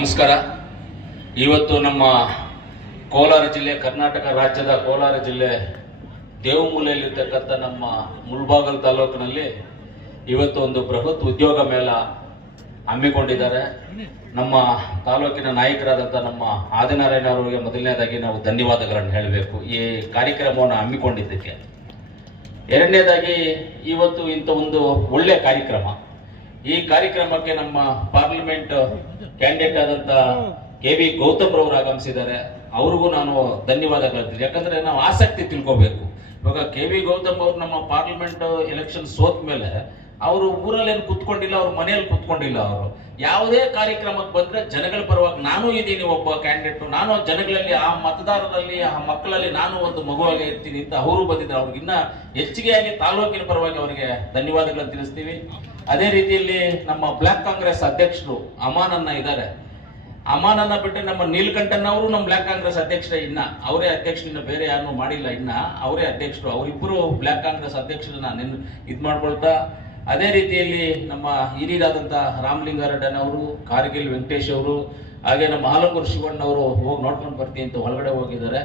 ನಮಸ್ಕಾರ ಇವತ್ತು ನಮ್ಮ ಕೋಲಾರ ಜಿಲ್ಲೆ ಕರ್ನಾಟಕ ರಾಜ್ಯದ ಕೋಲಾರ ಜಿಲ್ಲೆ ದೇವಮೂಲೆಯಲ್ಲಿರ್ತಕ್ಕಂಥ ನಮ್ಮ ಮುಳ್ಬಾಗಲ್ ತಾಲೂಕಿನಲ್ಲಿ ಇವತ್ತು ಒಂದು ಬೃಹತ್ ಉದ್ಯೋಗ ಮೇಳ ಹಮ್ಮಿಕೊಂಡಿದ್ದಾರೆ ನಮ್ಮ ತಾಲೂಕಿನ ನಾಯಕರಾದಂಥ ನಮ್ಮ ಆದಿನಾರಾಯಣ ಅವರಿಗೆ ಮೊದಲನೇದಾಗಿ ನಾವು ಧನ್ಯವಾದಗಳನ್ನು ಹೇಳಬೇಕು ಈ ಕಾರ್ಯಕ್ರಮವನ್ನು ಹಮ್ಮಿಕೊಂಡಿದ್ದಕ್ಕೆ ಎರಡನೇದಾಗಿ ಇವತ್ತು ಇಂಥ ಒಂದು ಒಳ್ಳೆಯ ಕಾರ್ಯಕ್ರಮ ಈ ಕಾರ್ಯಕ್ರಮಕ್ಕೆ ನಮ್ಮ ಪಾರ್ಲಿಮೆಂಟ್ ಕ್ಯಾಂಡಿಡೇಟ್ ಆದಂತ ಕೆ ಬಿ ಗೌತಮ್ ರವರು ಆಗಮಿಸಿದ್ದಾರೆ ಅವ್ರಿಗೂ ನಾನು ಧನ್ಯವಾದ ಯಾಕಂದ್ರೆ ನಾವು ಆಸಕ್ತಿ ತಿಳ್ಕೋಬೇಕು ಇವಾಗ ಕೆ ವಿ ಗೌತಮ್ ಅವರು ನಮ್ಮ ಪಾರ್ಲಿಮೆಂಟ್ ಎಲೆಕ್ಷನ್ ಸೋತ್ ಮೇಲೆ ಅವರು ಊರಲ್ಲೇನು ಕುತ್ಕೊಂಡಿಲ್ಲ ಅವ್ರ ಮನೆಯಲ್ಲಿ ಕುತ್ಕೊಂಡಿಲ್ಲ ಅವರು ಯಾವುದೇ ಕಾರ್ಯಕ್ರಮಕ್ಕೆ ಬಂದ್ರೆ ಜನಗಳ ಪರವಾಗಿ ನಾನು ಇದ್ದೀನಿ ಒಬ್ಬ ಕ್ಯಾಂಡಿಡೇಟ್ ನಾನು ಜನಗಳಲ್ಲಿ ಆ ಮತದಾರರಲ್ಲಿ ಆ ಮಕ್ಕಳಲ್ಲಿ ನಾನು ಒಂದು ಮಗುವಾಗಿ ಇರ್ತೀನಿ ಅಂತ ಅವರು ಬಂದಿದ್ದಾರೆ ಅವ್ರಿಗಿನ್ನ ಹೆಚ್ಚಿಗೆಯಾಗಿ ತಾಲೂಕಿನ ಪರವಾಗಿ ಅವರಿಗೆ ಧನ್ಯವಾದಗಳನ್ನು ತಿಳಿಸ್ತೀವಿ ಅದೇ ರೀತಿಯಲ್ಲಿ ನಮ್ಮ ಬ್ಲಾಕ್ ಕಾಂಗ್ರೆಸ್ ಅಧ್ಯಕ್ಷರು ಅಮಾನನ್ನ ಇದ್ದಾರೆ ಅಮಾನನ್ನ ಬಿಟ್ಟರೆ ನಮ್ಮ ನೀಲ್ಕಂಠನ್ ಅವರು ನಮ್ಮ ಬ್ಲಾಕ್ ಕಾಂಗ್ರೆಸ್ ಅಧ್ಯಕ್ಷರ ಇನ್ನ ಅವರೇ ಅಧ್ಯಕ್ಷರಿಂದ ಬೇರೆ ಯಾರು ಮಾಡಿಲ್ಲ ಇನ್ನ ಅವರೇ ಅಧ್ಯಕ್ಷರು ಅವರಿಬ್ಬರು ಬ್ಲಾಕ್ ಕಾಂಗ್ರೆಸ್ ಅಧ್ಯಕ್ಷರನ್ನ ನಿನ್ನ ಇದು ಮಾಡ್ಕೊಳ್ತಾ ಅದೇ ರೀತಿಯಲ್ಲಿ ನಮ್ಮ ಹಿರಿಯರಾದಂಥ ರಾಮಲಿಂಗಾರೆಡ್ಡನ್ ಅವರು ಕಾರ್ಗಿಲ್ ವೆಂಕಟೇಶ್ ಅವರು ಹಾಗೆ ನಮ್ಮ ಹಾಲಂಗೂರು ಶಿವಣ್ಣ ಅವರು ಹೋಗಿ ನೋಡ್ಕೊಂಡು ಬರ್ತೀನಿ ಅಂತ ಒಳಗಡೆ ಹೋಗಿದ್ದಾರೆ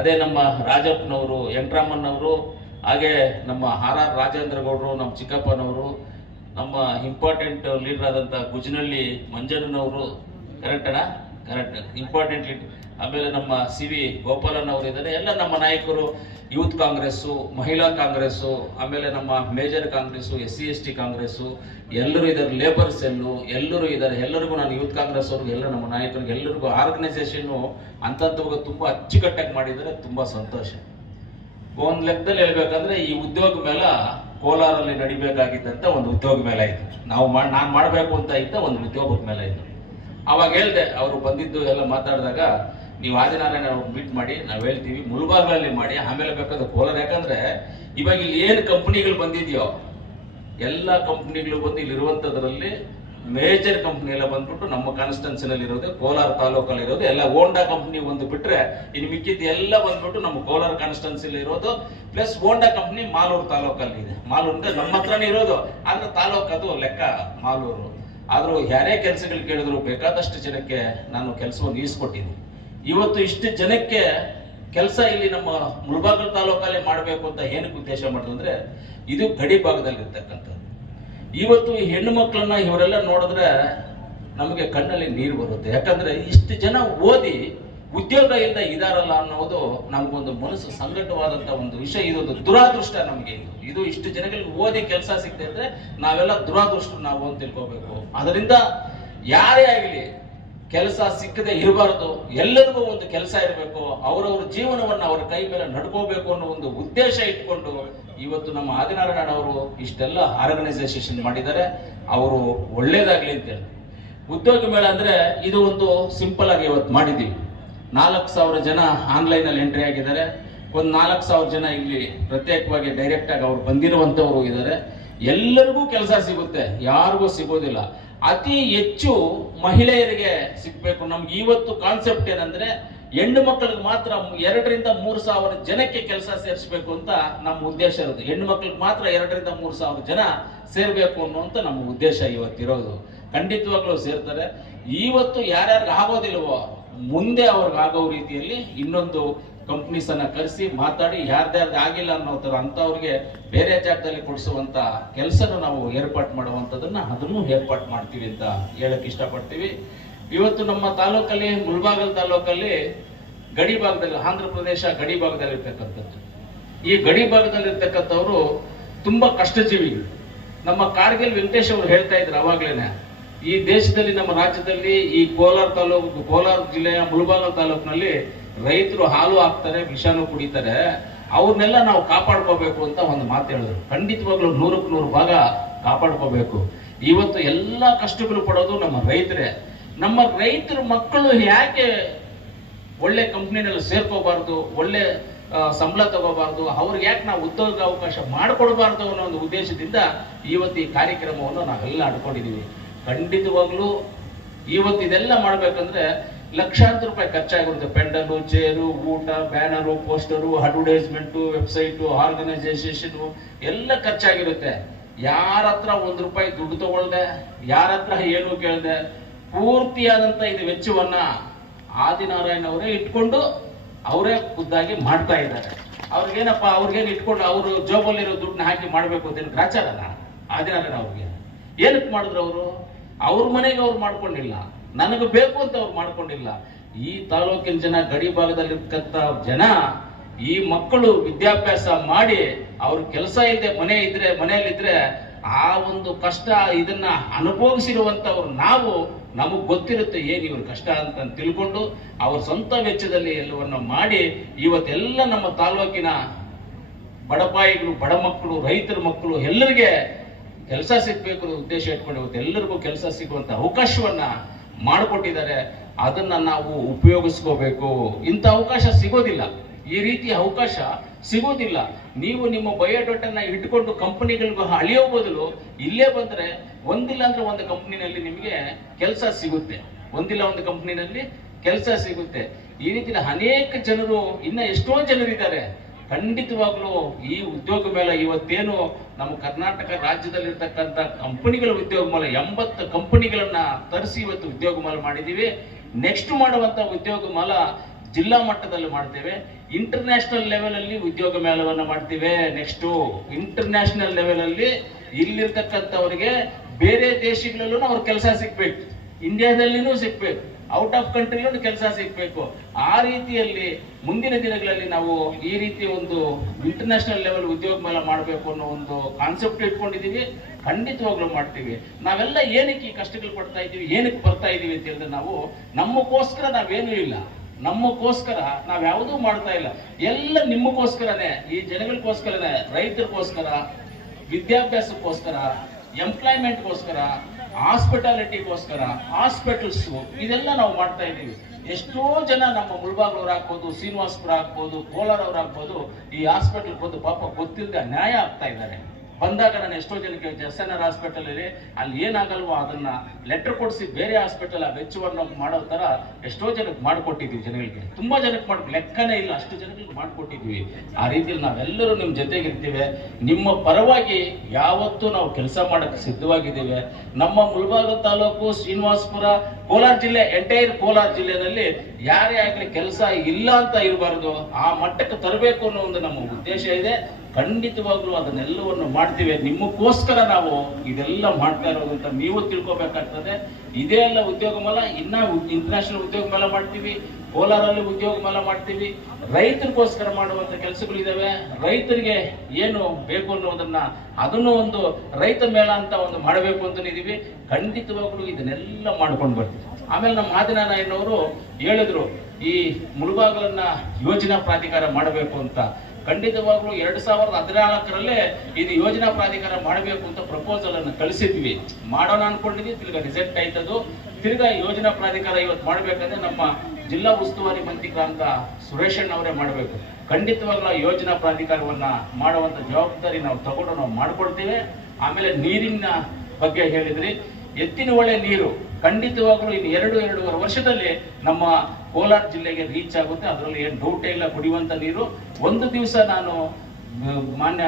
ಅದೇ ನಮ್ಮ ರಾಜಪ್ಪನವರು ವೆಂಕಟರಾಮನ್ ಅವರು ಹಾಗೆ ನಮ್ಮ ಆರ್ ಆರ್ ರಾಜೇಂದ್ರ ಗೌಡರು ನಮ್ಮ ಚಿಕ್ಕಪ್ಪನವರು ನಮ್ಮ ಇಂಪಾರ್ಟೆಂಟ್ ಲೀಡರ್ ಆದಂತ ಗುಜನಳ್ಳಿ ಅವರು ಕರೆಕ್ಟ್ ಅಣ್ಣ ಕರೆಕ್ಟ್ ಇಂಪಾರ್ಟೆಂಟ್ ಲೀಡರ್ ಆಮೇಲೆ ನಮ್ಮ ಸಿ ವಿ ಗೋಪಾಲನ್ ಅವರು ಇದ್ದಾರೆ ಎಲ್ಲ ನಮ್ಮ ನಾಯಕರು ಯೂತ್ ಕಾಂಗ್ರೆಸ್ಸು ಮಹಿಳಾ ಕಾಂಗ್ರೆಸ್ಸು ಆಮೇಲೆ ನಮ್ಮ major Congress S C S T Congress ಎಲ್ಲರೂ ಇದ್ದಾರೆ ಲೇಬರ್ ಸೆಲ್ಲು ಎಲ್ಲರೂ ಇದ್ದಾರೆ ಎಲ್ಲರಿಗೂ ನಾನು ಯೂತ್ ಕಾಂಗ್ರೆಸ್ ಅವ್ರಿಗೆ ಎಲ್ಲ ನಮ್ಮ ನಾಯಕರಿಗೆ ಎಲ್ಲರಿಗೂ ಆರ್ಗನೈಸೇಷನ್ನು ಅಂತಂತವಾಗ ತುಂಬ ಅಚ್ಚುಕಟ್ಟಾಗಿ ಮಾಡಿದರೆ ತುಂಬ ಸಂತೋಷ ಒಂದು ಲೆಕ್ಕದಲ್ಲಿ ಹೇಳ್ಬೇಕಂದ್ರೆ ಈ ಉದ್ಯೋಗ ಮೇಲೆ ಕೋಲಾರಲ್ಲಿ ನಡಿಬೇಕಾಗಿದ್ದಂತ ಒಂದು ಉದ್ಯೋಗ ಮೇಲೆ ಆಯಿತು ನಾವು ನಾನ್ ನಾನು ಮಾಡಬೇಕು ಅಂತ ಇದ್ದ ಒಂದು ಉದ್ಯೋಗದ ಮೇಲೆ ಆಯಿತು ಅವಾಗ ಹೇಳ್ದೆ ಅವರು ಬಂದಿದ್ದು ಎಲ್ಲ ಮಾತಾಡಿದಾಗ ನೀವು ಆದಿನಾರಾಯಣ ಅವ್ರು ಮೀಟ್ ಮಾಡಿ ನಾವು ಹೇಳ್ತೀವಿ ಮುಳುಬಾಗ್ಲಲ್ಲಿ ಮಾಡಿ ಆಮೇಲೆ ಬೇಕಾದ್ರೆ ಕೋಲಾರ ಯಾಕಂದ್ರೆ ಇವಾಗ ಇಲ್ಲಿ ಏನು ಕಂಪ್ನಿಗಳು ಬಂದಿದೆಯೋ ಎಲ್ಲ ಕಂಪ್ನಿಗಳು ಬಂದು ಇಲ್ಲಿರುವಂಥದ್ರಲ್ಲಿ ಮೇಜರ್ ಕಂಪ್ನಿ ಎಲ್ಲ ಬಂದ್ಬಿಟ್ಟು ನಮ್ಮ ಕಾನ್ಸ್ಟೆನ್ಸಿನಲ್ಲಿ ಇರೋದು ಕೋಲಾರ ತಾಲೂಕಲ್ಲಿ ಇರೋದು ಎಲ್ಲ ಹೋಂಡಾ ಕಂಪ್ನಿ ಒಂದು ಬಿಟ್ರೆ ಇನ್ನು ಮಿಕ್ಕಿದ್ದು ಎಲ್ಲ ಬಂದ್ಬಿಟ್ಟು ನಮ್ಮ ಕೋಲಾರ ಕಾನ್ಸ್ಟೆನ್ಸಿಲ್ ಇರೋದು ಪ್ಲಸ್ ಹೋಂಡಾ ಕಂಪ್ನಿ ಮಾಲೂರು ತಾಲೂಕಲ್ಲಿ ಇದೆ ಮಾಲೂರು ಅಂದ್ರೆ ನಮ್ಮ ಹತ್ರನೇ ಇರೋದು ಆದ್ರೆ ತಾಲೂಕು ಅದು ಲೆಕ್ಕ ಮಾಲೂರು ಆದ್ರೂ ಯಾರೇ ಕೆಲಸಗಳು ಕೇಳಿದ್ರು ಬೇಕಾದಷ್ಟು ಜನಕ್ಕೆ ನಾನು ಕೆಲಸವನ್ನು ಈಸ್ಕೊಟ್ಟಿದ್ದೀನಿ ಇವತ್ತು ಇಷ್ಟು ಜನಕ್ಕೆ ಕೆಲಸ ಇಲ್ಲಿ ನಮ್ಮ ಮುಳಬಾಗಲ್ ತಾಲೂಕಲ್ಲಿ ಮಾಡಬೇಕು ಅಂತ ಏನಕ್ಕೆ ಉದ್ದೇಶ ಮಾಡಿದ್ರು ಅಂದ್ರೆ ಇದು ಗಡಿ ಭಾಗದಲ್ಲಿ ಇರ್ತಕ್ಕಂಥದ್ದು ಇವತ್ತು ಹೆಣ್ಣು ಮಕ್ಕಳನ್ನ ಇವರೆಲ್ಲ ನೋಡಿದ್ರೆ ನಮಗೆ ಕಣ್ಣಲ್ಲಿ ನೀರು ಬರುತ್ತೆ ಯಾಕಂದ್ರೆ ಇಷ್ಟು ಜನ ಓದಿ ಉದ್ಯೋಗ ಇಲ್ಲದೆ ಇದಾರಲ್ಲ ಅನ್ನೋದು ನಮಗೊಂದು ಮನಸ್ಸು ಸಂಘಟವಾದಂತ ಒಂದು ವಿಷಯ ಇದೊಂದು ದುರಾದೃಷ್ಟ ನಮಗೆ ಇದು ಇಷ್ಟು ಜನಗಳಿಗೆ ಓದಿ ಕೆಲಸ ಸಿಗ್ತಾ ಇದ್ರೆ ನಾವೆಲ್ಲ ದುರಾದೃಷ್ಟ ನಾವು ಅಂತ ತಿಳ್ಕೋಬೇಕು ಅದರಿಂದ ಯಾರೇ ಆಗಲಿ ಕೆಲಸ ಸಿಕ್ಕದೆ ಇರಬಾರದು ಎಲ್ಲರಿಗೂ ಒಂದು ಕೆಲಸ ಇರಬೇಕು ಅವರವ್ರ ಜೀವನವನ್ನು ಅವರ ಕೈ ಮೇಲೆ ನಡ್ಕೋಬೇಕು ಅನ್ನೋ ಒಂದು ಉದ್ದೇಶ ಇಟ್ಕೊಂಡು ಇವತ್ತು ನಮ್ಮ ಆದಿನಾರಾಯಣ ಅವರು ಇಷ್ಟೆಲ್ಲ ಆರ್ಗನೈಸೇಷನ್ ಮಾಡಿದ್ದಾರೆ ಅವರು ಒಳ್ಳೇದಾಗ್ಲಿ ಅಂತ ಹೇಳಿ ಉದ್ಯೋಗ ಮೇಳ ಅಂದ್ರೆ ಇದು ಒಂದು ಸಿಂಪಲ್ ಆಗಿ ಇವತ್ತು ಮಾಡಿದ್ದೀವಿ ನಾಲ್ಕು ಸಾವಿರ ಜನ ಆನ್ಲೈನ್ ಅಲ್ಲಿ ಎಂಟ್ರಿ ಆಗಿದ್ದಾರೆ ಒಂದು ನಾಲ್ಕು ಸಾವಿರ ಜನ ಇಲ್ಲಿ ಪ್ರತ್ಯೇಕವಾಗಿ ಡೈರೆಕ್ಟ್ ಆಗಿ ಅವ್ರು ಬಂದಿರುವಂತವರು ಇದ್ದಾರೆ ಎಲ್ಲರಿಗೂ ಕೆಲಸ ಸಿಗುತ್ತೆ ಯಾರಿಗೂ ಸಿಗೋದಿಲ್ಲ ಅತಿ ಹೆಚ್ಚು ಮಹಿಳೆಯರಿಗೆ ಸಿಗ್ಬೇಕು ನಮ್ಗೆ ಇವತ್ತು ಕಾನ್ಸೆಪ್ಟ್ ಏನಂದ್ರೆ ಹೆಣ್ಣು ಮಕ್ಕಳಿಗೆ ಮಾತ್ರ ಎರಡರಿಂದ ಮೂರು ಸಾವಿರ ಜನಕ್ಕೆ ಕೆಲಸ ಸೇರಿಸಬೇಕು ಅಂತ ನಮ್ಮ ಉದ್ದೇಶ ಇರೋದು ಹೆಣ್ಣು ಮಕ್ಕಳಿಗೆ ಮಾತ್ರ ಎರಡರಿಂದ ಮೂರು ಸಾವಿರ ಜನ ಸೇರ್ಬೇಕು ಅನ್ನುವಂತ ನಮ್ಮ ಉದ್ದೇಶ ಇವತ್ತಿರೋದು ಖಂಡಿತವಾಗ್ಲೂ ಸೇರ್ತಾರೆ ಇವತ್ತು ಯಾರ್ಯಾರಿಗೆ ಆಗೋದಿಲ್ವೋ ಮುಂದೆ ಅವ್ರಿಗೆ ಆಗೋ ರೀತಿಯಲ್ಲಿ ಇನ್ನೊಂದು ಕಂಪ್ನೀಸ್ ಅನ್ನ ಕರೆಸಿ ಮಾತಾಡಿ ಯಾರ್ದಾರ್ದು ಆಗಿಲ್ಲ ಅನ್ನೋ ತರ ಅಂತವ್ರಿಗೆ ಬೇರೆ ಜಾಗದಲ್ಲಿ ಕೊಡಿಸುವಂತ ಕೆಲಸನ ನಾವು ಏರ್ಪಾಟ್ ಮಾಡುವಂತದನ್ನ ಅದನ್ನು ಏರ್ಪಾಟ್ ಮಾಡ್ತೀವಿ ಅಂತ ಹೇಳಕ್ ಇಷ್ಟಪಡ್ತೀವಿ ಇವತ್ತು ನಮ್ಮ ತಾಲೂಕಲ್ಲಿ ಮುಲ್ಬಾಗಲ್ ತಾಲೂಕಲ್ಲಿ ಗಡಿ ಭಾಗದಲ್ಲಿ ಆಂಧ್ರ ಪ್ರದೇಶ ಗಡಿ ಭಾಗದಲ್ಲಿ ಈ ಗಡಿ ಭಾಗದಲ್ಲಿ ಇರ್ತಕ್ಕಂಥವ್ರು ತುಂಬಾ ಕಷ್ಟಜೀವಿಗಳು ನಮ್ಮ ಕಾರ್ಗಿಲ್ ವೆಂಕಟೇಶ್ ಅವರು ಹೇಳ್ತಾ ಇದ್ರು ಅವಾಗ್ಲೇನೆ ಈ ದೇಶದಲ್ಲಿ ನಮ್ಮ ರಾಜ್ಯದಲ್ಲಿ ಈ ಕೋಲಾರ ತಾಲೂಕು ಕೋಲಾರ ಜಿಲ್ಲೆಯ ಮುಲ್ಬಾಗಲ್ ತಾಲೂಕಿನಲ್ಲಿ ರೈತರು ಹಾಲು ಹಾಕ್ತಾರೆ ವಿಷಾನು ಕುಡಿತಾರೆ ಅವ್ರನ್ನೆಲ್ಲ ನಾವು ಕಾಪಾಡ್ಕೋಬೇಕು ಅಂತ ಒಂದು ಮಾತು ಹೇಳಿದ್ರು ಖಂಡಿತವಾಗ್ಲೂ ನೂರಕ್ಕೆ ನೂರು ಭಾಗ ಕಾಪಾಡ್ಕೋಬೇಕು ಇವತ್ತು ಎಲ್ಲ ಕಷ್ಟಗಳು ಪಡೋದು ನಮ್ಮ ರೈತರೇ ನಮ್ಮ ರೈತರ ಮಕ್ಕಳು ಯಾಕೆ ಒಳ್ಳೆ ಕಂಪ್ನಿನಲ್ಲಿ ಸೇರ್ಕೋಬಾರ್ದು ಒಳ್ಳೆ ಸಂಬಳ ತಗೋಬಾರ್ದು ಅವ್ರಿಗೆ ಯಾಕೆ ನಾವು ಉದ್ಯೋಗ ಅವಕಾಶ ಮಾಡಿಕೊಡ್ಬಾರ್ದು ಅನ್ನೋ ಒಂದು ಉದ್ದೇಶದಿಂದ ಇವತ್ತು ಈ ಕಾರ್ಯಕ್ರಮವನ್ನು ನಾವೆಲ್ಲ ಅಡ್ಕೊಂಡಿದ್ದೀವಿ ಖಂಡಿತವಾಗ್ಲೂ ಇವತ್ತು ಇದೆಲ್ಲ ಮಾಡ್ಬೇಕಂದ್ರೆ ಲಕ್ಷಾಂತರ ರೂಪಾಯಿ ಖರ್ಚಾಗಿರುತ್ತೆ ಪೆಂಡಲು ಚೇರು ಊಟ banner poster advertisement website organisation ಎಲ್ಲ ಖರ್ಚಾಗಿರುತ್ತೆ ಯಾರ ಹತ್ರ ಒಂದು ರೂಪಾಯಿ ದುಡ್ಡು ತಗೊಳ್ದೆ ಯಾರ ಹತ್ರ ಏನು ಕೇಳ್ದೆ ಪೂರ್ತಿಯಾದಂತ ಇದು ವೆಚ್ಚವನ್ನ ಆದಿನಾರಾಯಣ ಅವರೇ ಇಟ್ಕೊಂಡು ಅವರೇ ಖುದ್ದಾಗಿ ಮಾಡ್ತಾ ಇದ್ದಾರೆ ಅವ್ರಿಗೇನಪ್ಪ ಅವ್ರಿಗೇನು ಇಟ್ಕೊಂಡು ಅವರು ಜೋಬಲ್ಲಿರೋ ದುಡ್ಡನ್ನ ಹಾಕಿ ಮಾಡಬೇಕು ಅಂತ ಗ್ರಾಚಾರನ ಆದಿನಾರಾಯಣ ಅವ್ರಿಗೆ ಏನಕ್ಕೆ ಮಾಡಿದ್ರು ಅವರು ಅವ್ರ ಮನೆಗೆ ಅವ್ರು ಮಾಡ್ಕೊಂಡಿಲ್ಲ ನನಗೆ ಬೇಕು ಅಂತ ಅವ್ರು ಮಾಡ್ಕೊಂಡಿಲ್ಲ ಈ ತಾಲೂಕಿನ ಜನ ಗಡಿ ಭಾಗದಲ್ಲಿರ್ತಕ್ಕಂಥ ಜನ ಈ ಮಕ್ಕಳು ವಿದ್ಯಾಭ್ಯಾಸ ಮಾಡಿ ಅವ್ರ ಕೆಲಸ ಇದೆ ಮನೆ ಇದ್ರೆ ಮನೆಯಲ್ಲಿದ್ರೆ ಆ ಒಂದು ಕಷ್ಟ ಇದನ್ನ ಅನುಭವಿಸಿರುವಂತವ್ರು ನಾವು ನಮಗೆ ಗೊತ್ತಿರುತ್ತೆ ಏನು ಇವ್ರ ಕಷ್ಟ ಅಂತ ತಿಳ್ಕೊಂಡು ಅವ್ರ ಸ್ವಂತ ವೆಚ್ಚದಲ್ಲಿ ಎಲ್ಲವನ್ನ ಮಾಡಿ ಇವತ್ತೆಲ್ಲ ನಮ್ಮ ತಾಲೂಕಿನ ಬಡಪಾಯಿಗಳು ಬಡ ಮಕ್ಕಳು ರೈತರ ಮಕ್ಕಳು ಎಲ್ಲರಿಗೆ ಕೆಲಸ ಸಿಗಬೇಕು ಉದ್ದೇಶ ಇಟ್ಕೊಂಡು ಇವತ್ತೆಲ್ಲರಿಗೂ ಎಲ್ಲರಿಗೂ ಕೆಲಸ ಸಿಗುವಂತ ಅವಕಾಶವನ್ನ ಮಾಡಿಕೊಟ್ಟಿದ್ದಾರೆ ಅದನ್ನ ನಾವು ಉಪಯೋಗಿಸ್ಕೋಬೇಕು ಇಂಥ ಅವಕಾಶ ಸಿಗೋದಿಲ್ಲ ಈ ರೀತಿಯ ಅವಕಾಶ ಸಿಗೋದಿಲ್ಲ ನೀವು ನಿಮ್ಮ ಬಯೋಡೇಟನ್ನ ಇಟ್ಕೊಂಡು ಕಂಪನಿಗಳಿಗೂ ಅಳಿಯೋ ಬದಲು ಇಲ್ಲೇ ಬಂದರೆ ಒಂದಿಲ್ಲ ಅಂದ್ರೆ ಒಂದು ಕಂಪ್ನಿನಲ್ಲಿ ನಿಮಗೆ ಕೆಲಸ ಸಿಗುತ್ತೆ ಒಂದಿಲ್ಲ ಒಂದು ಕಂಪ್ನಿನಲ್ಲಿ ಕೆಲಸ ಸಿಗುತ್ತೆ ಈ ರೀತಿ ಅನೇಕ ಜನರು ಇನ್ನ ಎಷ್ಟೋ ಜನರಿದ್ದಾರೆ ಖಂಡಿತವಾಗ್ಲೂ ಈ ಉದ್ಯೋಗ ಮೇಲೆ ಇವತ್ತೇನು ನಮ್ಮ ಕರ್ನಾಟಕ ರಾಜ್ಯದಲ್ಲಿರ್ತಕ್ಕಂಥ ಕಂಪನಿಗಳ ಉದ್ಯೋಗ ಮೇಲೆ ಎಂಬತ್ತು ಕಂಪನಿಗಳನ್ನ ತರಿಸಿ ಇವತ್ತು ಉದ್ಯೋಗ ಮಾಲ ಮಾಡಿದ್ದೀವಿ ನೆಕ್ಸ್ಟ್ ಮಾಡುವಂತ ಉದ್ಯೋಗ ಮಾಲ ಜಿಲ್ಲಾ ಮಟ್ಟದಲ್ಲಿ ಮಾಡ್ತೇವೆ ಇಂಟರ್ನ್ಯಾಷನಲ್ ಲೆವೆಲ್ ಅಲ್ಲಿ ಉದ್ಯೋಗ ಮೇಳವನ್ನ ಮಾಡ್ತೀವಿ ನೆಕ್ಸ್ಟು ಇಂಟರ್ನ್ಯಾಷನಲ್ ಲೆವೆಲ್ ಅಲ್ಲಿ ಇಲ್ಲಿರ್ತಕ್ಕಂಥವ್ರಿಗೆ ಬೇರೆ ದೇಶಗಳಲ್ಲೂ ಅವ್ರ ಕೆಲಸ ಸಿಗ್ಬೇಕು ಇಂಡಿಯಾದಲ್ಲಿನೂ ಸಿಗ್ಬೇಕು ಔಟ್ ಆಫ್ ಕಂಟ್ರಿಲೂ ಕೆಲಸ ಸಿಗ್ಬೇಕು ಆ ರೀತಿಯಲ್ಲಿ ಮುಂದಿನ ದಿನಗಳಲ್ಲಿ ನಾವು ಈ ರೀತಿ ಒಂದು ಇಂಟರ್ನ್ಯಾಷನಲ್ ಲೆವೆಲ್ ಉದ್ಯೋಗ ಮೇಳ ಮಾಡಬೇಕು ಅನ್ನೋ ಒಂದು ಕಾನ್ಸೆಪ್ಟ್ ಇಟ್ಕೊಂಡಿದ್ದೀವಿ ಖಂಡಿತವಾಗ್ಲೂ ಮಾಡ್ತೀವಿ ನಾವೆಲ್ಲ ಏನಕ್ಕೆ ಈ ಕಷ್ಟಗಳು ಪಡ್ತಾ ಇದ್ದೀವಿ ಏನಕ್ಕೆ ಬರ್ತಾ ಇದ್ದೀವಿ ಅಂತ ಹೇಳಿದ್ರೆ ನಾವು ನಮಗೋಸ್ಕರ ನಾವೇನೂ ಇಲ್ಲ ನಮ್ಮಕ್ಕೋಸ್ಕರ ನಾವು ಯಾವುದೂ ಮಾಡ್ತಾ ಇಲ್ಲ ಎಲ್ಲ ನಿಮ್ಮಕ್ಕೋಸ್ಕರನೇ ಈ ಜನಗಳಿಗೋಸ್ಕರನೇ ರೈತರಿಗೋಸ್ಕರ ವಿದ್ಯಾಭ್ಯಾಸಕ್ಕೋಸ್ಕರ ಎಂಪ್ಲಾಯ್ಮೆಂಟ್ಗೋಸ್ಕರ ಹಾಸ್ಪಿಟಾಲಿಟಿಗೋಸ್ಕರ ಹಾಸ್ಪಿಟಲ್ಸ್ ಇದೆಲ್ಲ ನಾವು ಮಾಡ್ತಾ ಇದ್ದೀವಿ ಎಷ್ಟೋ ಜನ ನಮ್ಮ ಮುಳ್ಬಾಗ್ಲವ್ರ ಹಾಕ್ಬೋದು ಶ್ರೀನಿವಾಸ್ಪುರ ಹಾಕ್ಬೋದು ಕೋಲಾರವ್ರು ಹಾಕ್ಬೋದು ಈ ಹಾಸ್ಪಿಟಲ್ ಬಂದು ಪಾಪ ಗೊತ್ತಿಲ್ಲದೆ ನ್ಯಾಯ ಆಗ್ತಾ ಇದ್ದಾರೆ ಬಂದಾಗ ನಾನು ಎಷ್ಟೋ ಜನಕ್ಕೆ ಎಸ್ ಎನ್ ಆರ್ ಇದೆ ಅಲ್ಲಿ ಏನಾಗಲ್ವೋ ಅದನ್ನ ಲೆಟರ್ ಕೊಡಿಸಿ ಬೇರೆ ಹಾಸ್ಪಿಟಲ್ ಆ ವೆಚ್ಚವನ್ನು ಮಾಡೋ ತರ ಎಷ್ಟೋ ಜನಕ್ಕೆ ಮಾಡಿಕೊಟ್ಟಿದ್ವಿ ಜನಗಳಿಗೆ ತುಂಬಾ ಜನಕ್ಕೆ ಮಾಡ್ ಲೆಕ್ಕನೇ ಇಲ್ಲ ಅಷ್ಟು ಜನಗಳಿಗೆ ಮಾಡ್ಕೊಟ್ಟಿದ್ವಿ ಆ ರೀತಿಯಲ್ಲಿ ನಾವೆಲ್ಲರೂ ನಿಮ್ಮ ಜೊತೆಗಿರ್ತೀವಿ ನಿಮ್ಮ ಪರವಾಗಿ ಯಾವತ್ತೂ ನಾವು ಕೆಲಸ ಮಾಡಕ್ಕೆ ಸಿದ್ಧವಾಗಿದ್ದೇವೆ ನಮ್ಮ ಮುಳಬಾಗ ತಾಲೂಕು ಶ್ರೀನಿವಾಸಪುರ ಕೋಲಾರ ಜಿಲ್ಲೆ ಎಂಟೈರ್ ಕೋಲಾರ ಜಿಲ್ಲೆನಲ್ಲಿ ಯಾರೇ ಆಗಲಿ ಕೆಲಸ ಇಲ್ಲ ಅಂತ ಇರಬಾರ್ದು ಆ ಮಟ್ಟಕ್ಕೆ ತರಬೇಕು ಅನ್ನೋ ಒಂದು ನಮ್ಮ ಉದ್ದೇಶ ಇದೆ ಖಂಡಿತವಾಗ್ಲೂ ಅದನ್ನೆಲ್ಲವನ್ನು ಮಾಡ್ತೀವಿ ನಿಮಗೋಸ್ಕರ ನಾವು ಇದೆಲ್ಲ ಮಾಡ್ತಾ ಇರೋದು ಅಂತ ನೀವು ತಿಳ್ಕೊಬೇಕಾಗ್ತದೆ ಇದೇ ಎಲ್ಲ ಉದ್ಯೋಗ ಮೇಲ ಇನ್ನ ಇಂಟರ್ನ್ಯಾಷನಲ್ ಉದ್ಯೋಗ ಮೇಲೆ ಮಾಡ್ತೀವಿ ಕೋಲಾರಲ್ಲಿ ಉದ್ಯೋಗ ಮೇಲ ಮಾಡ್ತೀವಿ ರೈತರಿಗೋಸ್ಕರ ಮಾಡುವಂತ ಇದಾವೆ ರೈತರಿಗೆ ಏನು ಬೇಕು ಅನ್ನೋದನ್ನ ಅದನ್ನು ಒಂದು ರೈತ ಮೇಳ ಅಂತ ಒಂದು ಮಾಡಬೇಕು ಅಂತ ಇದೀವಿ ಖಂಡಿತವಾಗ್ಲೂ ಇದನ್ನೆಲ್ಲ ಮಾಡ್ಕೊಂಡು ಬರ್ತೀವಿ ಆಮೇಲೆ ನಮ್ಮ ಆದಿನಾರಾಯಣವರು ಹೇಳಿದ್ರು ಈ ಮುಳುಬಾಗಲನ್ನ ಯೋಜನಾ ಪ್ರಾಧಿಕಾರ ಮಾಡಬೇಕು ಅಂತ ಖಂಡಿತವಾಗ್ಲೂ ಎರಡ್ ಸಾವಿರದ ಹದಿನಾಲ್ಕರಲ್ಲೇ ಇದು ಯೋಜನಾ ಪ್ರಾಧಿಕಾರ ಮಾಡಬೇಕು ಅಂತ ಪ್ರಪೋಸಲ್ ಅನ್ನು ಕಳಿಸಿದ್ವಿ ಮಾಡೋಣ ಅನ್ಕೊಂಡಿದ್ವಿ ತಿರ್ಗ ರಿಸೆಕ್ಟ್ ಆಯ್ತದು ತಿರ್ಗಾ ಯೋಜನಾ ಪ್ರಾಧಿಕಾರ ಇವತ್ತು ಮಾಡ್ಬೇಕಂದ್ರೆ ನಮ್ಮ ಜಿಲ್ಲಾ ಉಸ್ತುವಾರಿ ಮಂತ್ರಿಕ್ರಾಂತ ಸುರೇಶಣ್ಣ ಅವರೇ ಮಾಡಬೇಕು ಖಂಡಿತವಾಗ್ಲೂ ಯೋಜನಾ ಪ್ರಾಧಿಕಾರವನ್ನ ಮಾಡುವಂತ ಜವಾಬ್ದಾರಿ ನಾವು ತಗೊಂಡು ನಾವು ಮಾಡ್ಕೊಳ್ತೇವೆ ಆಮೇಲೆ ನೀರಿನ ಬಗ್ಗೆ ಹೇಳಿದ್ರಿ ಎತ್ತಿನ ಒಳ್ಳೆ ನೀರು ಖಂಡಿತವಾಗ್ಲೂ ಇನ್ನು ಎರಡು ಎರಡೂವರೆ ವರ್ಷದಲ್ಲಿ ನಮ್ಮ ಕೋಲಾರ ಜಿಲ್ಲೆಗೆ ರೀಚ್ ಆಗುತ್ತೆ ಅದರಲ್ಲಿ ಏನು ಡೌಟೇ ಇಲ್ಲ ಕುಡಿಯುವಂಥ ನೀರು ಒಂದು ದಿವಸ ನಾನು ಮಾನ್ಯ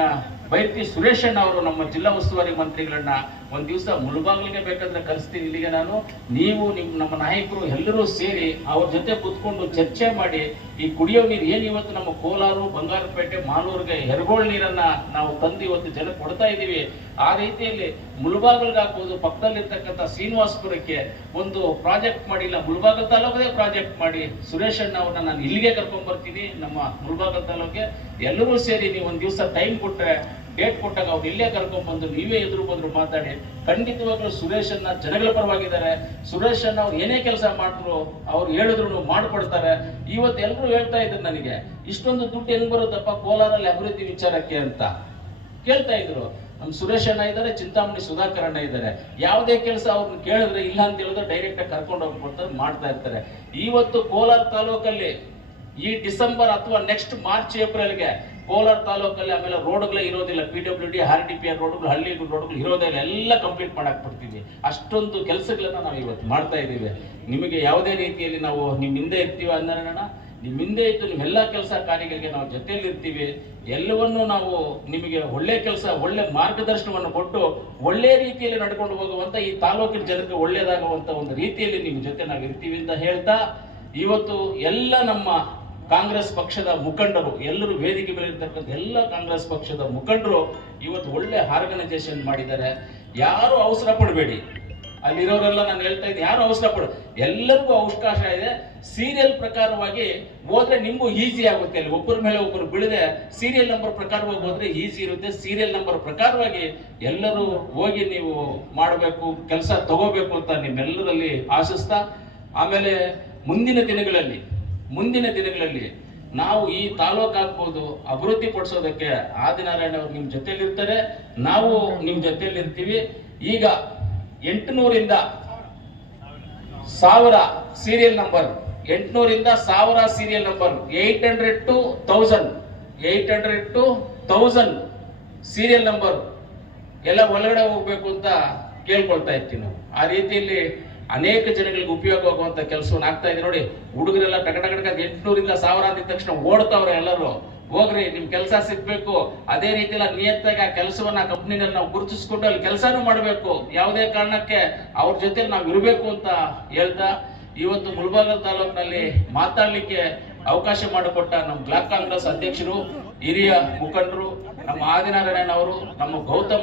ಬೈರತಿ ಸುರೇಶಣ್ಣ ಅವರು ನಮ್ಮ ಜಿಲ್ಲಾ ಉಸ್ತುವಾರಿ ಮಂತ್ರಿಗಳನ್ನ ಒಂದು ದಿವಸ ಮುಳುಬಾಗ್ಲಿಗೆ ಬೇಕಂದ್ರೆ ಕಲಿಸ್ತೀನಿ ಇಲ್ಲಿಗೆ ನಾನು ನೀವು ನಿಮ್ಮ ನಮ್ಮ ನಾಯಕರು ಎಲ್ಲರೂ ಸೇರಿ ಅವ್ರ ಜೊತೆ ಕುತ್ಕೊಂಡು ಚರ್ಚೆ ಮಾಡಿ ಈ ಕುಡಿಯೋ ನೀರು ಏನು ಇವತ್ತು ನಮ್ಮ ಕೋಲಾರು ಬಂಗಾರಪೇಟೆ ಮಾನೂರ್ಗೆ ಎರಗೋಳ್ ನೀರನ್ನ ನಾವು ತಂದು ಇವತ್ತು ಜನ ಕೊಡ್ತಾ ಇದೀವಿ ಆ ರೀತಿಯಲ್ಲಿ ಮುಳುಬಾಗಲ್ಗೆ ಹಾಕೋದು ಪಕ್ಕದಲ್ಲಿರ್ತಕ್ಕಂಥ ಶ್ರೀನಿವಾಸಪುರಕ್ಕೆ ಒಂದು ಪ್ರಾಜೆಕ್ಟ್ ಮಾಡಿಲ್ಲ ಮುಳುಬಾಗಲ್ ತಾಲೂಕದೇ ಪ್ರಾಜೆಕ್ಟ್ ಮಾಡಿ ಸುರೇಶ್ ಅಣ್ಣ ಅವ್ರನ್ನ ನಾನು ಇಲ್ಲಿಗೆ ಬರ್ತೀನಿ ನಮ್ಮ ಮುಳುಬಾಗಲ್ ತಾಲೂಕಿಗೆ ಎಲ್ಲರೂ ಸೇರಿ ನೀವು ಒಂದು ದಿವಸ ಟೈಮ್ ಕೊಟ್ಟರೆ ಡೇಟ್ ಕೊಟ್ಟಾಗ ಅವ್ರು ಇಲ್ಲೇ ಕರ್ಕೊಂಡ್ಬಂದು ನೀವೇ ಎದುರು ಬಂದ್ರು ಮಾತಾಡಿ ಖಂಡಿತವಾಗ್ಲೂ ಸುರೇಶಣ್ಣ ಜನಗಳ ಪರವಾಗಿದ್ದಾರೆ ಸುರೇಶಣ್ಣ ಅವ್ರು ಏನೇ ಕೆಲಸ ಮಾಡಿದ್ರು ಅವ್ರು ಹೇಳಿದ್ರು ಮಾಡ್ಕೊಡ್ತಾರೆ ಇವತ್ತು ಎಲ್ಲರೂ ಹೇಳ್ತಾ ಇದ್ರು ನನಗೆ ಇಷ್ಟೊಂದು ದುಡ್ಡು ಹೆಂಗ್ ಬರುತ್ತಪ್ಪ ಕೋಲಾರಲ್ಲಿ ಅಭಿವೃದ್ಧಿ ವಿಚಾರಕ್ಕೆ ಅಂತ ಕೇಳ್ತಾ ಇದ್ರು ನಮ್ ಸುರೇಶ್ ಅಣ್ಣ ಇದ್ದಾರೆ ಚಿಂತಾಮಣಿ ಸುಧಾಕರ್ ಅಣ್ಣ ಇದ್ದಾರೆ ಯಾವುದೇ ಕೆಲಸ ಅವ್ರನ್ನ ಕೇಳಿದ್ರೆ ಇಲ್ಲ ಅಂತ ಹೇಳಿದ್ರೆ ಡೈರೆಕ್ಟ್ ಆಗಿ ಕರ್ಕೊಂಡು ಹೋಗ್ಬಿಡ್ತಾರೆ ಮಾಡ್ತಾ ಇರ್ತಾರೆ ಇವತ್ತು ಕೋಲಾರ ತಾಲೂಕಲ್ಲಿ ಈ ಡಿಸೆಂಬರ್ ಅಥವಾ ನೆಕ್ಸ್ಟ್ ಮಾರ್ಚ್ ಏಪ್ರಿಲ್ಗೆ ಕೋಲಾರ ತಾಲೂಕಲ್ಲಿ ಆಮೇಲೆ ರೋಡ್ಗಳೇ ಇರೋದಿಲ್ಲ P W D R D P R ರೋಡ್ಗಳು ಹಳ್ಳಿ ರೋಡ್ಗಳು ಇರೋದೇ ಎಲ್ಲ ಕಂಪ್ಲೀಟ್ ಮಾಡಕ್ ಬರ್ತೀವಿ ಅಷ್ಟೊಂದು ಕೆಲಸಗಳನ್ನ ನಾವು ಇವತ್ತು ಮಾಡ್ತಾ ಇದ್ದೀವಿ ನಿಮಗೆ ಯಾವುದೇ ರೀತಿಯಲ್ಲಿ ನಾವು ನಿಮ್ಮ ಹಿಂದೆ ಇರ್ತೀವಿ ಅಂದ್ರೆ ನಿಮ್ಮ ಹಿಂದೆ ಇದ್ದು ಎಲ್ಲಾ ಕೆಲಸ ಕಾರ್ಯಗಳಿಗೆ ನಾವು ಜೊತೆಯಲ್ಲಿರ್ತೀವಿ ಎಲ್ಲವನ್ನೂ ನಾವು ನಿಮಗೆ ಒಳ್ಳೆ ಕೆಲಸ ಒಳ್ಳೆ ಮಾರ್ಗದರ್ಶನವನ್ನು ಕೊಟ್ಟು ಒಳ್ಳೆ ರೀತಿಯಲ್ಲಿ ನಡ್ಕೊಂಡು ಹೋಗುವಂತ ಈ ತಾಲೂಕಿನ ಜನಕ್ಕೆ ಒಳ್ಳೇದಾಗುವಂತ ಒಂದು ರೀತಿಯಲ್ಲಿ ನಿಮ್ಮ ಜೊತೆ ನಾವು ಇರ್ತೀವಿ ಅಂತ ಹೇಳ್ತಾ ಇವತ್ತು ಎಲ್ಲ ನಮ್ಮ ಕಾಂಗ್ರೆಸ್ ಪಕ್ಷದ ಮುಖಂಡರು ಎಲ್ಲರೂ ವೇದಿಕೆ ಮೇಲೆ ಇರ್ತಕ್ಕಂಥ ಎಲ್ಲ ಕಾಂಗ್ರೆಸ್ ಪಕ್ಷದ ಮುಖಂಡರು ಇವತ್ತು ಒಳ್ಳೆ ಆರ್ಗನೈಸೇಷನ್ ಮಾಡಿದ್ದಾರೆ ಯಾರು ಅವಸರ ಪಡಬೇಡಿ ಅಲ್ಲಿರೋರೆಲ್ಲ ನಾನು ಹೇಳ್ತಾ ಇದ್ದೆ ಯಾರು ಅವಸರ ಪಡ ಎಲ್ಲರಿಗೂ ಅವಕಾಶ ಇದೆ ಸೀರಿಯಲ್ ಪ್ರಕಾರವಾಗಿ ಹೋದ್ರೆ ನಿಮಗೂ ಈಸಿ ಆಗುತ್ತೆ ಅಲ್ಲಿ ಒಬ್ಬರ ಮೇಲೆ ಒಬ್ಬರು ಬೀಳದೆ ಸೀರಿಯಲ್ ನಂಬರ್ ಪ್ರಕಾರವಾಗಿ ಹೋದ್ರೆ ಈಸಿ ಇರುತ್ತೆ ಸೀರಿಯಲ್ ನಂಬರ್ ಪ್ರಕಾರವಾಗಿ ಎಲ್ಲರೂ ಹೋಗಿ ನೀವು ಮಾಡಬೇಕು ಕೆಲಸ ತಗೋಬೇಕು ಅಂತ ನಿಮ್ಮೆಲ್ಲರಲ್ಲಿ ಆಶಿಸ್ತಾ ಆಮೇಲೆ ಮುಂದಿನ ದಿನಗಳಲ್ಲಿ ಮುಂದಿನ ದಿನಗಳಲ್ಲಿ ನಾವು ಈ ತಾಲೂಕು ಆಗ್ಬೋದು ಅಭಿವೃದ್ಧಿ ಪಡಿಸೋದಕ್ಕೆ ಆದಿನಾರಾಯಣ ಅವರು ನಿಮ್ಮ ಇರ್ತಾರೆ ನಾವು ನಿಮ್ಮ ಇರ್ತೀವಿ ಈಗ ಎಂಟುನೂರಿಂದ ಸಾವಿರ ಸೀರಿಯಲ್ ನಂಬರ್ ಎಂಟುನೂರಿಂದ ಸಾವಿರ serial number eight hundred to thousand eight hundred to thousand serial number ಎಲ್ಲ ಒಳಗಡೆ ಹೋಗ್ಬೇಕು ಅಂತ ಕೇಳ್ಕೊಳ್ತಾ ಇರ್ತೀವಿ ನಾವು ಆ ರೀತಿಯಲ್ಲಿ ಅನೇಕ ಜನಗಳಿಗೆ ಉಪಯೋಗ ಆಗುವಂತ ಕೆಲಸವನ್ನು ಆಗ್ತಾ ಇದೆ ನೋಡಿ ಹುಡುಗರೆಲ್ಲ ಟಕಟಕ ಎಂಟುನೂರಿಂದ ಸಾವಿರ ಅಂದಿದ ತಕ್ಷಣ ಓಡ್ತಾವ್ರೆ ಎಲ್ಲರೂ ಹೋಗ್ರಿ ನಿಮ್ ಕೆಲಸ ಸಿಗ್ಬೇಕು ಅದೇ ರೀತಿ ಎಲ್ಲ ನಿಯತ್ತಾಗಿ ಆ ಕೆಲಸವನ್ನ ಕಂಪ್ನಿನಲ್ಲಿ ನಾವು ಗುರುತಿಸ್ಕೊಂಡು ಅಲ್ಲಿ ಕೆಲಸನೂ ಮಾಡಬೇಕು ಯಾವುದೇ ಕಾರಣಕ್ಕೆ ಅವ್ರ ಜೊತೆ ನಾವು ಇರಬೇಕು ಅಂತ ಹೇಳ್ತಾ ಇವತ್ತು ಮುಲ್ಬಾಗಲ್ ತಾಲೂಕಿನಲ್ಲಿ ಮಾತಾಡ್ಲಿಕ್ಕೆ ಅವಕಾಶ ಮಾಡಿಕೊಟ್ಟ ನಮ್ಮ ಬ್ಲಾಕ್ ಕಾಂಗ್ರೆಸ್ ಅಧ್ಯಕ್ಷರು ಹಿರಿಯ ಮುಖಂಡರು ನಮ್ಮ ಆದಿನಾರಾಯಣ ಅವರು ನಮ್ಮ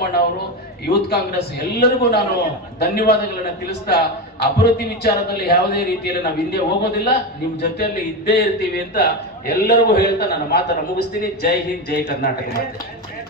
ಅಣ್ಣ ಅವರು ಯೂತ್ ಕಾಂಗ್ರೆಸ್ ಎಲ್ಲರಿಗೂ ನಾನು ಧನ್ಯವಾದಗಳನ್ನ ತಿಳಿಸ್ತಾ ಅಭಿವೃದ್ಧಿ ವಿಚಾರದಲ್ಲಿ ಯಾವುದೇ ರೀತಿಯಲ್ಲಿ ನಾವು ಹಿಂದೆ ಹೋಗೋದಿಲ್ಲ ನಿಮ್ ಜೊತೆಯಲ್ಲಿ ಇದ್ದೇ ಇರ್ತೀವಿ ಅಂತ ಎಲ್ಲರಿಗೂ ಹೇಳ್ತಾ ನನ್ನ ಮಾತನ್ನು ಮುಗಿಸ್ತೀನಿ ಜೈ ಹಿಂದ್ ಜೈ ಕರ್ನಾಟಕ